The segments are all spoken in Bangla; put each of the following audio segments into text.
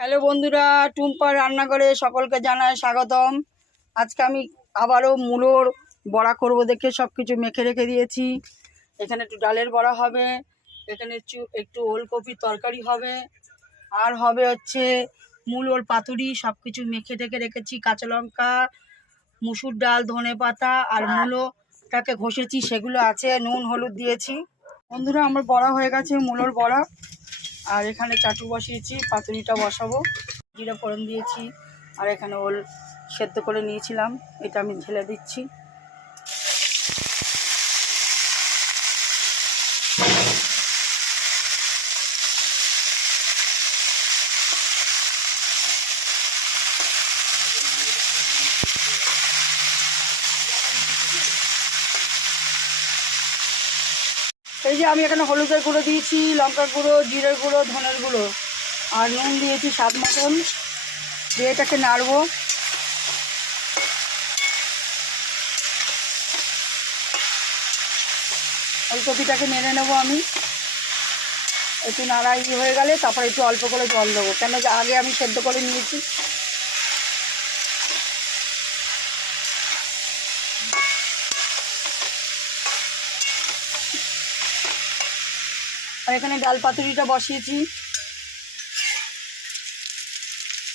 হ্যালো বন্ধুরা টুম্পার রান্নাঘরে সকলকে জানায় স্বাগতম। আজকে আমি আবারও মূলোর বড়া করব দেখে সব কিছু মেখে রেখে দিয়েছি। এখানে একটু ডালের বড়া হবে, এখানে একটু ওলকপির তরকারি হবে, আর হবে হচ্ছে মূলোর পাতুরি সব কিছু মেখে রেখে রেখেছি, কাঁচা লঙ্কা, মুসুর ডাল, ধনে পাতা আর মূলোটাকে ঘষেছি, সেগুলো আছে, নুন, হলুদ দিয়েছি। বন্ধুরা, আমার বড়া হয়ে গেছে, মূলোর বড়া। আর এখানে চাটু বসিয়েছি, পাতুরিটা বসাবো। জিরা ফোড়ন দিয়েছি, আর এখানে ওল সেদ্ধ করে নিয়েছিলাম, এটা আমি ঢেলে দিচ্ছি। এই যে আমি এখানে হলুদের গুঁড়ো দিয়েছি, লঙ্কার গুঁড়ো, জিরের গুঁড়ো, ধনের গুঁড়ো। আর নুন দিয়েছি স্বাদ মতন। দিয়ে এটাকে নাড়বো। ওই কপিটাকে নেড়ে নেব আমি। একটু নাড়াই হয়ে গেলে তারপর একটু অল্প করে জল দেবো। কেন আগে আমি সেদ্ধ করে নিয়েছি। আর এখানে ডাল পাতুরিটা বসিয়েছি।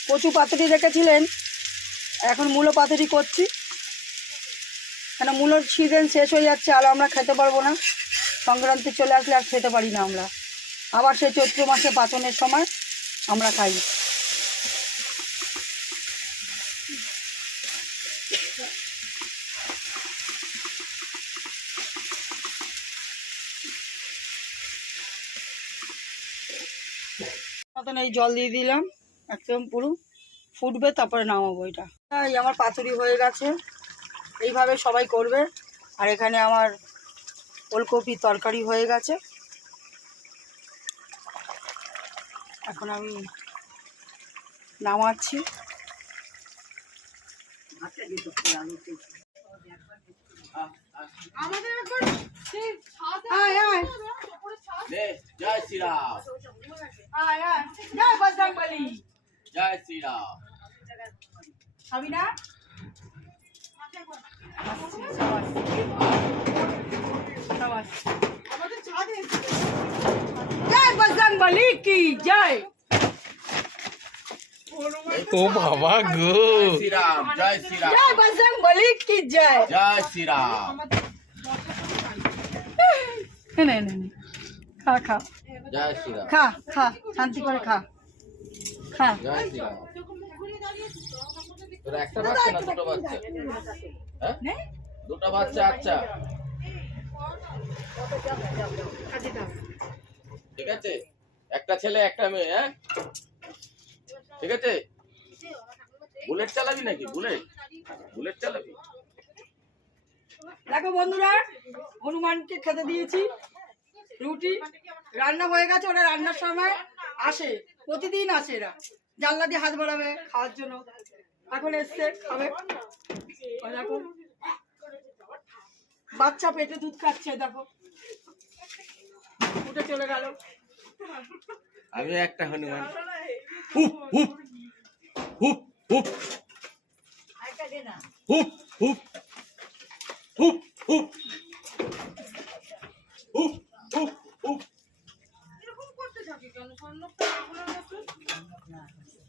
কচু পাতুরি রেখেছিলেন, এখন মূলো পাতুরি করছি। কেন মূলোর সিজন শেষ হয়ে যাচ্ছে, আলো আমরা খেতে পারব না। সংক্রান্তি চলে আসলে আর খেতে পারি না আমরা। আবার সে চৈত্র মাসে পাচনের সময় আমরা খাই। মতন এই জল দিয়ে দিলাম একদম পুরো ফুটবে তারপরে নামাবো এটা। এই আমার পাতুরি হয়ে গেছে এইভাবে সবাই করবে। আর এখানে আমার ওলকপি তরকারি হয়ে গেছে। এখন আমি নামাচ্ছি। আয় আয় आया जय बजरंग बली जय श्री राम अविनाश जय बजरंग बली की जय ओ बाबा गो श्री राम जय श्री राम। जय बजरंग बली की जय जय श्री खा खा। খা খা শান্তি করে খা। খা। একটা বাচ্চা না দুটো বাচ্চা? হ্যাঁ? দুটো বাচ্চা আচ্ছা। ঠিক আছে? একটা ছেলে একটা মেয়ে হ্যাঁ? ঠিক আছে? বুলেট চালাবি নাকি? বুলেট? বুলেট চালাবি? দেখো বন্ধুরা হনুমানকে খেতে দিয়েছি। রুটি রান্না হয়ে গেছে ওরা রান্নার সময় আসে প্রতিদিন আসে এরা। জানলা দিয়ে হাত বাড়াবে খাওয়ার জন্য। এখন এসছে খাবে। দেখো। বাচ্চা পেটে দুধ খাচ্ছে দেখো। উঠে চলে গেল। আমি একটা হনুমান। হুপ হুপ হুপ হুপ। হুপ হুপ হুপ হুপ। স্বর্ণ স্বর্ণ এখনও